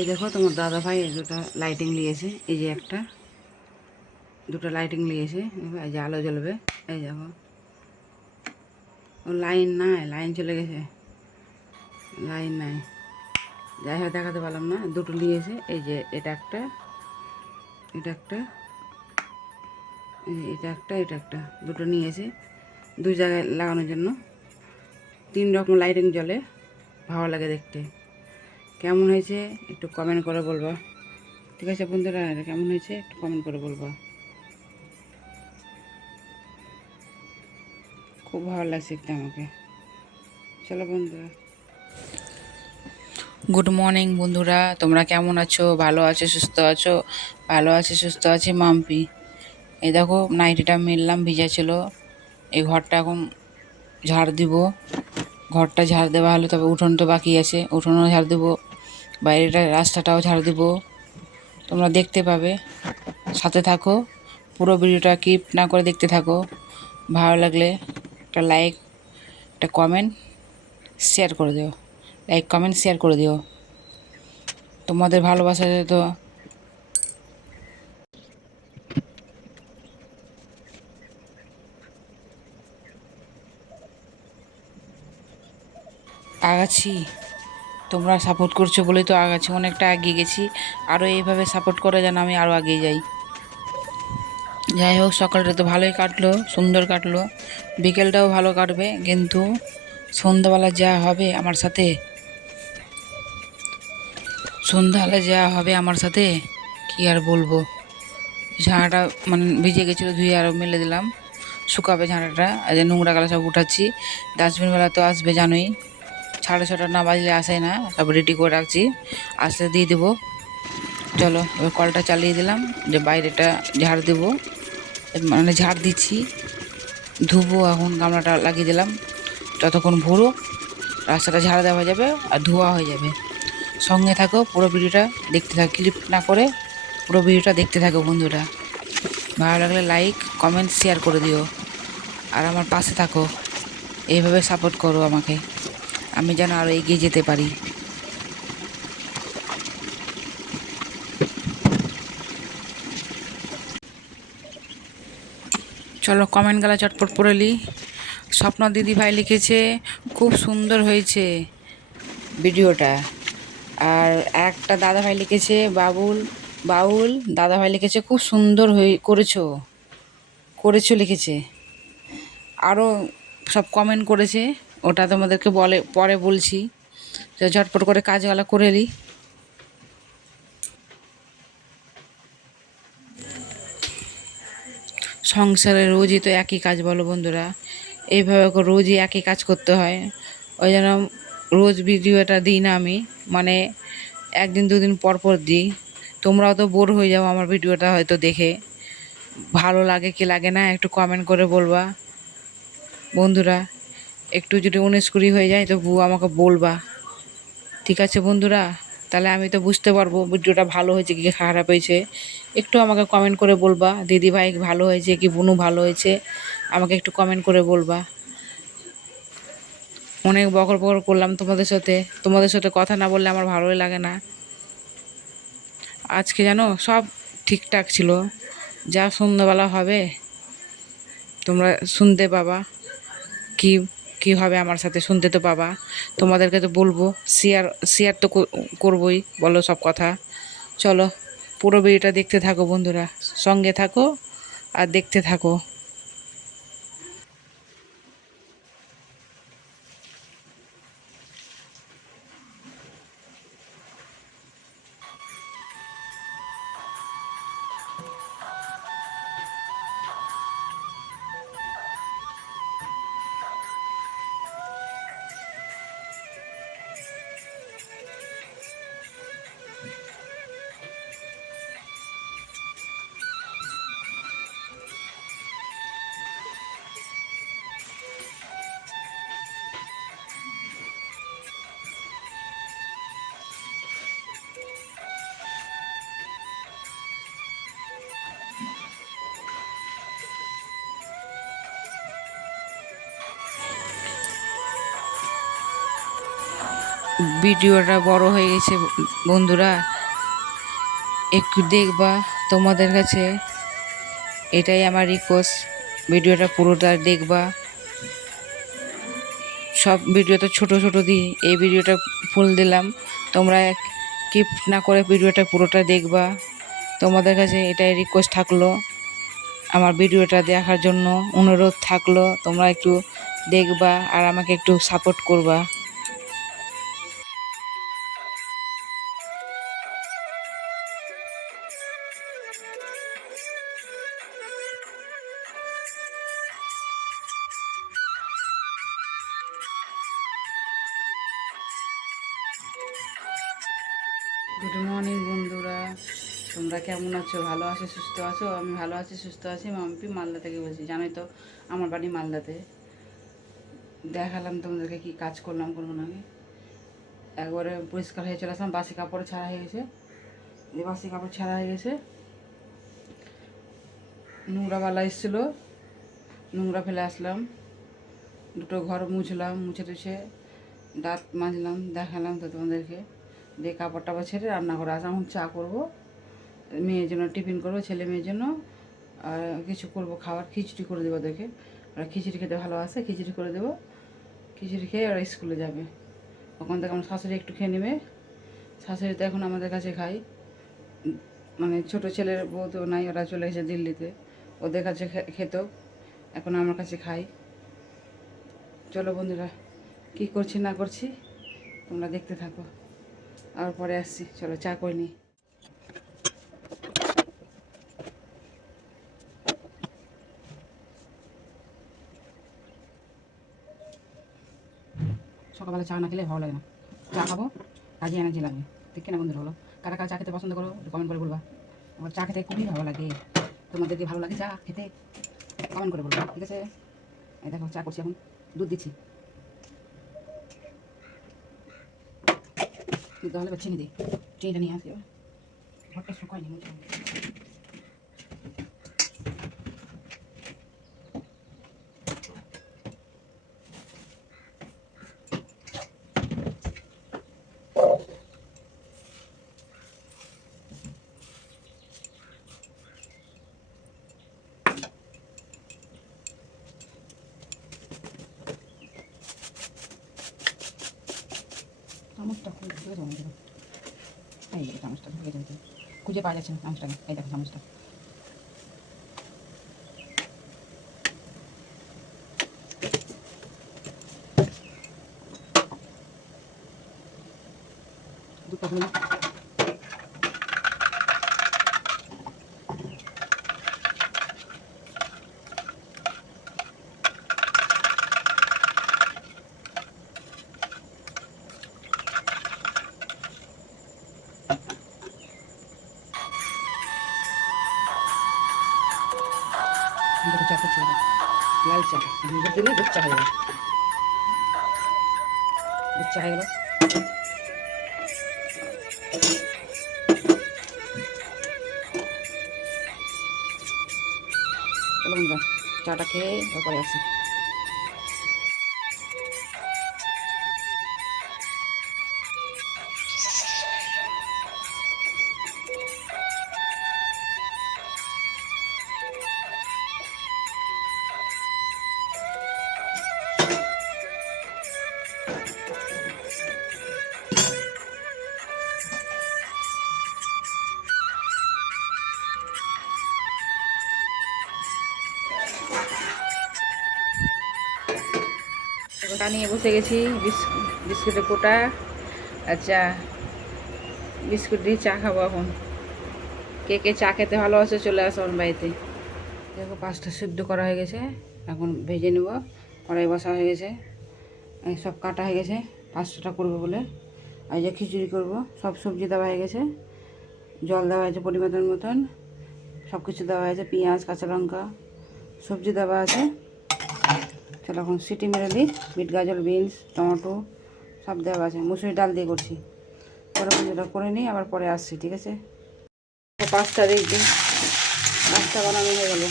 এই দেখো তোমার দাদা ভাই দুটো লাইটিং নিয়েছে, এই যে একটা। দুটো লাইটিং নিয়েছে এই যে আলো জ্বলবে, এই দেখো। ও লাইন নাই লাইন চলে গেছে। লাইন নাই। যাই হোক, দেখাতে পারলাম না। দুটো নিয়েছে, এই যে এটা একটা এটা একটা এটা একটা এটা একটা। দুটো নিয়েছে, দুই জায়গায় লাগানোর জন্য। তিন রকম লাইটিং জ্বলে, ভালো লাগে দেখতে। কেমন হয়েছে একটু কমেন্ট করে বলবা। ঠিক আছে বন্ধুরা কেমন হয়েছে একটু কমেন্ট করে বলবা। খুব ভালো লাগছে দেখতে আমাকে। চলো বন্ধুরা। গুড মর্নিং বন্ধুরা, তোমরা কেমন আছো? ভালো আছো, সুস্থ আছো? ভালো আছি, সুস্থ আছি, মাম্পি। এই দেখো নাইটিটা মিললাম, ভিজা ছিল। এই ঘরটা এখন ঝাড় দিব। ঘরটা ঝাড় দেওয়া হলে তবে উঠোন তো বাকি আছে, উঠোনও ঝাড় দেবো। বাইরেটা রাস্তাটাও ঝাড় দেবো। তোমরা দেখতে পাবে। সাথে থাকো। পুরো ভিডিওটা কিপ না করে দেখতে থাকো। ভালো লাগলে একটা লাইক, একটা কমেন্ট শেয়ার করে দিও। লাইক, কমেন্ট শেয়ার করে দিও। তোমাদের ভালোবাসাতে তো আগাছি। তোমরা সাপোর্ট করছ বলেই তো আগাছি, অনেকটা এগিয়ে গেছি। আরও এইভাবে সাপোর্ট করে যেন আমি আরও এগিয়ে যাই। যাই হোক সকালটা তো ভালোই কাটলো, সুন্দর কাটলো। বিকেলটাও ভালো কাটবে, কিন্তু সন্ধ্যাবেলা যা হবে আমার সাথে, সন্ধ্যাবেলা যা হবে আমার সাথে, কি আর বলব? ঝাঁটাটা মানে ভিজে গেছিল, ধুয়ে আরও মেলে দিলাম। শুকাবে ঝাঁটাটা, আর নোংরা গালা সব উঠাচ্ছি। ডাস্টবিনবেলা তো আসবে জানোই। সাড়ে ছটা না বাজলে আসে না। সব রেডি করে রাখছি। আসলে দিয়ে দেবো। চলো, এবার কলটা চালিয়ে দিলাম। যে বাইরেটা ঝাড় দেবো। মানে ঝাড় দিচ্ছি। ধুবো এখন, গামলাটা লাগিয়ে দিলাম। যতক্ষণ ভরো, রাস্তাটা ঝাড় দেওয়া যাবে আর ধোয়া হয়ে যাবে। সঙ্গে থাকো পুরো ভিডিওটা দেখতে থাকো ক্লিপ না করে পুরো ভিডিওটা দেখতে থাকো বন্ধুরা। ভালো লাগলে লাইক কমেন্ট শেয়ার করে দিও। আর আমার পাশে থাকো। এইভাবে সাপোর্ট করো আমাকে। আমি যেন আরও এগিয়ে যেতে পারি। চলো কমেন্ট গেলা চটপট পড়ে লি। স্বপ্ন দিদি ভাই লিখেছে, খুব সুন্দর হয়েছে ভিডিওটা। আর একটা দাদা ভাই লিখেছে, বাবুল, বাউল, দাদা ভাই লিখেছে, খুব সুন্দর হয়ে, করেছ। করেছ লিখেছে। আরও সব কমেন্ট করেছে। ওটা তোমাদেরকে বলে, পরে বলছি। ঝটপট করে কাজগুলো করে নিই। সংসারে রোজই তো একই কাজ বলো বন্ধুরা। এইভাবে রোজই একই কাজ করতে হয়। ওই জন্য রোজ ভিডিওটা দিই না আমি মানে একদিন দুদিন পর পর দিই। তোমরাও তো বোর হয়ে যাও আমার ভিডিওটা হয়তো দেখে। ভালো লাগে কি লাগে না একটু কমেন্ট করে বলবা। বন্ধুরা একটু যদি উনিশ কুড়ি হয়ে যায় তো বউ আমাকে বলবা। ঠিক আছে বন্ধুরা, তাহলে আমি তো বুঝতে পারব ভিডিওটা ভালো হয়েছে কি খারাপ হয়েছে। একটু আমাকে কমেন্ট করে বলবা, দিদি ভাই ভালো হয়েছে কি বুনু ভালো হয়েছে? আমাকে একটু কমেন্ট করে বলবা। অনেক বকর বকর করলাম তোমাদের সাথে তোমাদের সাথে কথা না বললে আমার ভালোই লাগে না। আজকে জানো সব ঠিকঠাক ছিল, যা সন্ধ্যাবেলা হবে তোমরা শুনতে পাবা কি কি হবে আমার সাথে শুনতে তো পাবা? তোমাদেরকে তো বলব শেয়ার শেয়ার তো কর- করবই, বলো সব কথা। চলো, পুরো ভিডিওটা দেখতে থাকো বন্ধুরা। সঙ্গে থাকো আর দেখতে থাকো। ভিডিওটা বড় হয়ে গেছে, বন্ধুরা। একটু দেখবা, তোমাদের কাছে এটাই আমার রিকোয়েস্ট ভিডিওটা পুরোটা দেখবা। সব ভিডিও তো ছোটো ছোটো দিই এই ভিডিওটা ফুল দিলাম। তোমরা কিপ না করে ভিডিওটা পুরোটা দেখবা। তোমাদের কাছে এটাই রিকোয়েস্ট থাকল। আমার ভিডিওটা দেখার জন্য অনুরোধ থাকল। তোমরা একটু দেখবা আর আমাকে একটু সাপোর্ট করবা। মর্নিং বন্ধুরা, তোমরা কেমন আছো? ভালো আছো, সুস্থ আছো? আমি ভালো আছি, সুস্থ আছি। মাম্পি মালদা থেকে বলছি জানোই তো, আমার বাড়ি মালদাতে। দেখালাম তোমাদেরকে কি কাজ করলাম, করব না একবারে পরিষ্কার হয়ে চলে আসলাম, বাসি কাপড় ছাড়া হয়ে গেছে। বাসি কাপড় ছাড়া হয়ে গেছে। নোংরাওয়ালা এসেছিল, নোংরা ফেলে আসলাম। দুটো ঘর মুছলাম, মুছে টুছে, দাঁত মাজলাম, দেখালাম তো তোমাদেরকে। দিয়ে কাপড় টাপড় ছেড়ে রান্না করে আসলাম এখন চা করব। মেয়ের জন্য টিফিন করব, ছেলে মেয়ের জন্য। আর কিছু করব, খাবার, খিচুড়ি করে দেবো ওদেরকে। ওরা খিচুড়ি খেতে ভালোবাসে খিচুড়ি করে দেবো। খিচুড়ি খেয়ে ওরা স্কুলে যাবে। ওখান থেকে আমার শাশুড়ি একটু খেয়ে নেবে। শাশুড়ি তো এখন আমাদের কাছে খাই। মানে ছোট ছেলের বউ তো নাই, ওরা চলে গেছে দিল্লিতে। ওদের কাছে খেত। এখন আমার কাছে খাই। চলো বন্ধুরা, কী করছি না করছি, তোমরা দেখতে থাকো। আর পরে আসছি। চলো, চা করে নিই। সকালবেলা চা না খেলে ভালো লাগে না। চা খাব, কাজে এনার্জি লাগবে ঠিক কিনা বন্ধুরা, বলো। কারা কারা চা খেতে পছন্দ করো কমেন্ট করে বলবা। আমার চা খেতে খুবই ভালো লাগে। তোমাদের কি ভালো লাগে চা খেতে কমেন্ট করে বলবা, ঠিক আছে? এই দেখো, চা করছি এখন। দুধ দিচ্ছি। দুধ হলে বা চিনি দিই চিনিটা নিয়ে আসি এবার ঘরটা শুকায়নি মুছে চামচটা খুলে ঢুকে যাবে দেখো এই দেখো চামচটা ঢুকে যাবে খুঁজে পাওয়া যাচ্ছে না চামচটাকে এই দেখো চামচটা দুধটা দেখো চা করছে। লাল চা। দুধের দিলে দুধ চা হয়ে গেল। দুধ চা হয়ে গেল। চলো চাটা খেয়ে তারপরে আসি। চা নিয়ে বসে গেছি, বিস্কুট, বিস্কুটের কোটা আচ্ছা বিস্কুট দিয়ে চা খাব এখন। কে কে চা খেতে ভালোবাসে চলে আসো আমার বাড়িতে। দেখো পাঁচটা সিদ্ধ করা হয়ে গেছে, এখন ভেজে নেব, কড়াই বসা হয়ে গেছে সব কাটা হয়ে গেছে পাঁচটা করব বলে। আর যে খিচুড়ি করব, সব সবজি দেওয়া হয়ে গেছে, জল দেওয়া হয়েছে পরিমাণের মতন সব কিছু দেওয়া হয়েছে, পেঁয়াজ, কাঁচা লঙ্কা, সবজি দেওয়া আছে। তাহলে এখন সিটি মেরে দিই, বিট গাজর, বিনস, টমেটো, সব দেওয়া আছে। মুসুরি ডাল দিয়ে করছি। পরে যেটা করে নিই, আবার পরে আসছি, ঠিক আছে? পাঁচটা দেখবি পাঁচটা বানানো হয়ে গেলো।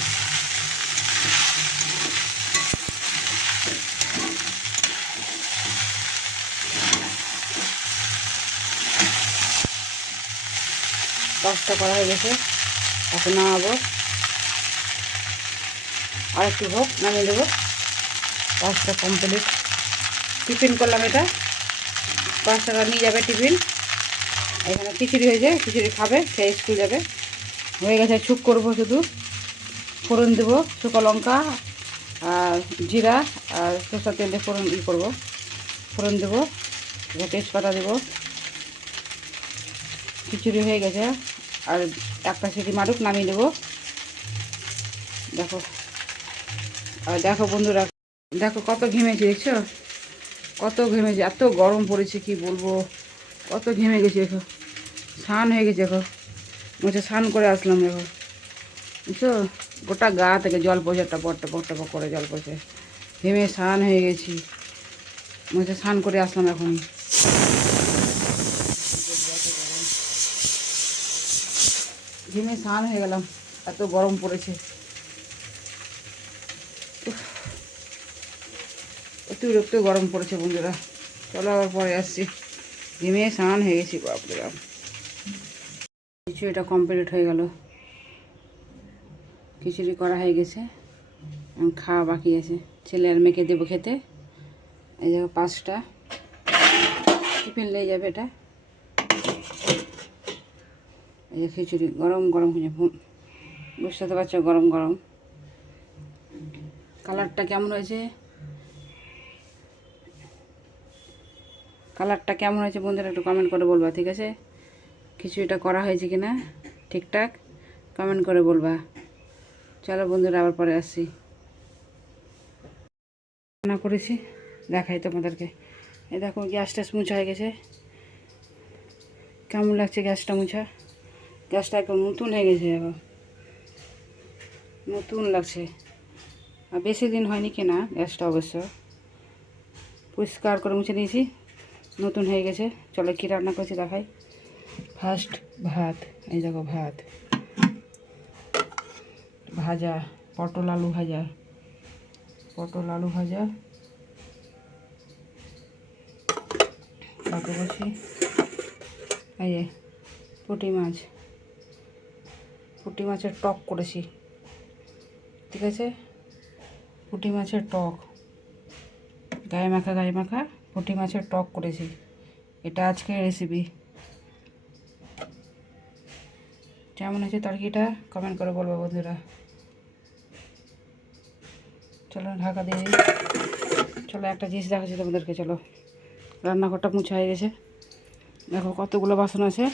পাঁচটা করা হয়ে গেছে। এখন নামাবো। আর একটু হোক, নামিয়ে দেবো। পাঁচটা কমপ্লিট টিফিন করলাম এটা। পাঁচ টাকা নিয়ে যাবে টিফিন এখানে খিচুড়ি হয়েছে খিচুড়ি খাবে, সে স্কুল যাবে। হয়ে গেছে ছুক করব শুধু। ফোড়ন দেবো শুকো লঙ্কা আর জিরা আর সরষের তেল দিয়ে ফোড়ন ই করব। ফোড়ন দেবো তেজপাতা দেবো। খিচুড়ি হয়ে গেছে। আর একটা সিটি মারুক, নামিয়ে দেবো। দেখো। আর দেখো বন্ধুরা দেখো কত ঘেমেছে, দেখছ? কত ঘেমেছে, এত গরম পড়েছে, কি বলব? কত ঘেমে গেছে দেখো স্নান হয়ে গেছে দেখো বলছে স্নান করে আসলাম দেখো বুঝছ? গোটা গা থেকে জল পড়ছে টপর টপর টপর করে জল পড়ছে। ঘেমে স্নান হয়ে গেছি। বলছে স্নান করে আসলাম এখন। ঘেমে স্নান হয়ে গেলাম। এত গরম পড়েছে। অতিরিক্ত গরম পড়েছে বন্ধুরা। চলো আবার পরে আসছি। ঘেমে স্নান হয়ে গেছি, বাপরে বাপ। এটা কমপ্লিট হয়ে গেল। খিচুড়ি করা হয়ে গেছে। খাওয়া বাকি আছে। ছেলে আর মেয়েকে দেবো খেতে। এই দেখো পাঁচটা। টিফিন নিয়ে যাবে এটা। এই যে খিচুড়ি। গরম গরম হয়ে যাবে বুঝতে পারছ, গরম গরম। কালারটা কেমন হয়েছে? কালারটা কেমন হয়েছে বন্ধুরা একটু কমেন্ট করে বলবা, ঠিক আছে? কিছু এটা করা হয়েছে কি না ঠিকঠাক? কমেন্ট করে বলবা। চলো বন্ধুরা, আবার পরে আসছি। রান্না করেছি, দেখাই তোমাদেরকে। এই দেখো, গ্যাস ট্যাস মুছা হয়ে গেছে। কেমন লাগছে গ্যাসটা মুছা? গ্যাসটা একদম নতুন হয়ে গেছে এখন নতুন লাগছে। আর বেশি দিন হয়নি কিনা গ্যাসটা অবশ্য। পরিষ্কার করে মুছে নিয়েছি। নতুন হয়ে গেছে। চলো কী রান্না করছি দেখাই। ফার্স্ট ভাত, এই দেখো ভাত। ভাজা, পটল আলু ভাজা। পটল আলু ভাজা। তারপর বলছি এই যে, পুঁটি মাছ। পুঁটি মাছের টক করেছি। ঠিক আছে? পুঁটি মাছের টক। গায়ে মাখা গায়ে মাখা। পুঁটি মাছের টক করেছি। এটা আজকের রেসিপি কেমন হয়েছে তরকিটা? কমেন্ট করে বলব বন্ধুরা। চলো ঢাকা দিয়ে চলো একটা জিনিস দেখাচ্ছি তোমাদেরকে, চলো। রান্নাঘরটা মুছা হয়ে গেছে। দেখো কতগুলো বাসন আছে।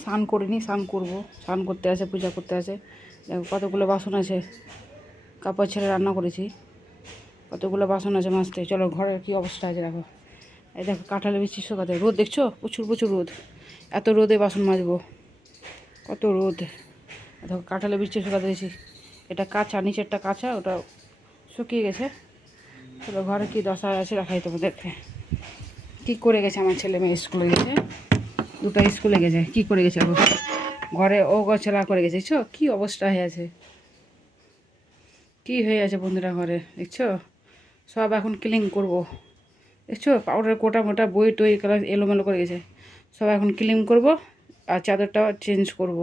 স্নান করিনি, স্নান করব। স্নান করতে আছে, পূজা করতে আছে। দেখো কতগুলো বাসন আছে। কাপড় ছেড়ে রান্না করেছি। কতগুলো বাসন আছে মাছতে চলো ঘরের কী অবস্থা আছে দেখো। এই দেখো কাঁঠালে বিচি শুকাতে রোদ দেখছ? প্রচুর প্রচুর রোদ। এত রোদে বাসন মাজবো। কত রোদ। দেখো কাঁঠালে বিচি শুকাতে দিয়েছি। এটা কাঁচা, নিচেরটা কাঁচা, ওটা শুকিয়ে গেছে। চলো ঘরে কী দশা আছে রাখাই তোমাদেরকে। কী করে গেছে আমার ছেলে মেয়ে স্কুলে গেছে? দুটো স্কুলে গেছে। কী করে গেছে ও ঘরে ও গছলা করে গেছে। দেখছ? কী অবস্থা হয়ে আছে? কী হয়ে আছে বন্ধুরা ঘরে? দেখছ? সব এখন ক্লিন করব। দেখছ পাউডার কোটা মোটা, বই টই কালার এলোমেলো করে গেছে। সব এখন ক্লিন করব আর চাদরটাও চেঞ্জ করব।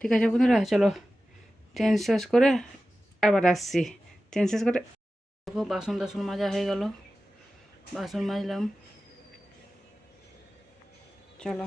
ঠিক আছে বন্ধুরা, চলো। চেঞ্জ শেষ করে আবার আসছি। চেঞ্জ শেষ করে দেখো, বাসন টাসন মাজা হয়ে গেল। বাসন মাজলাম। চলো।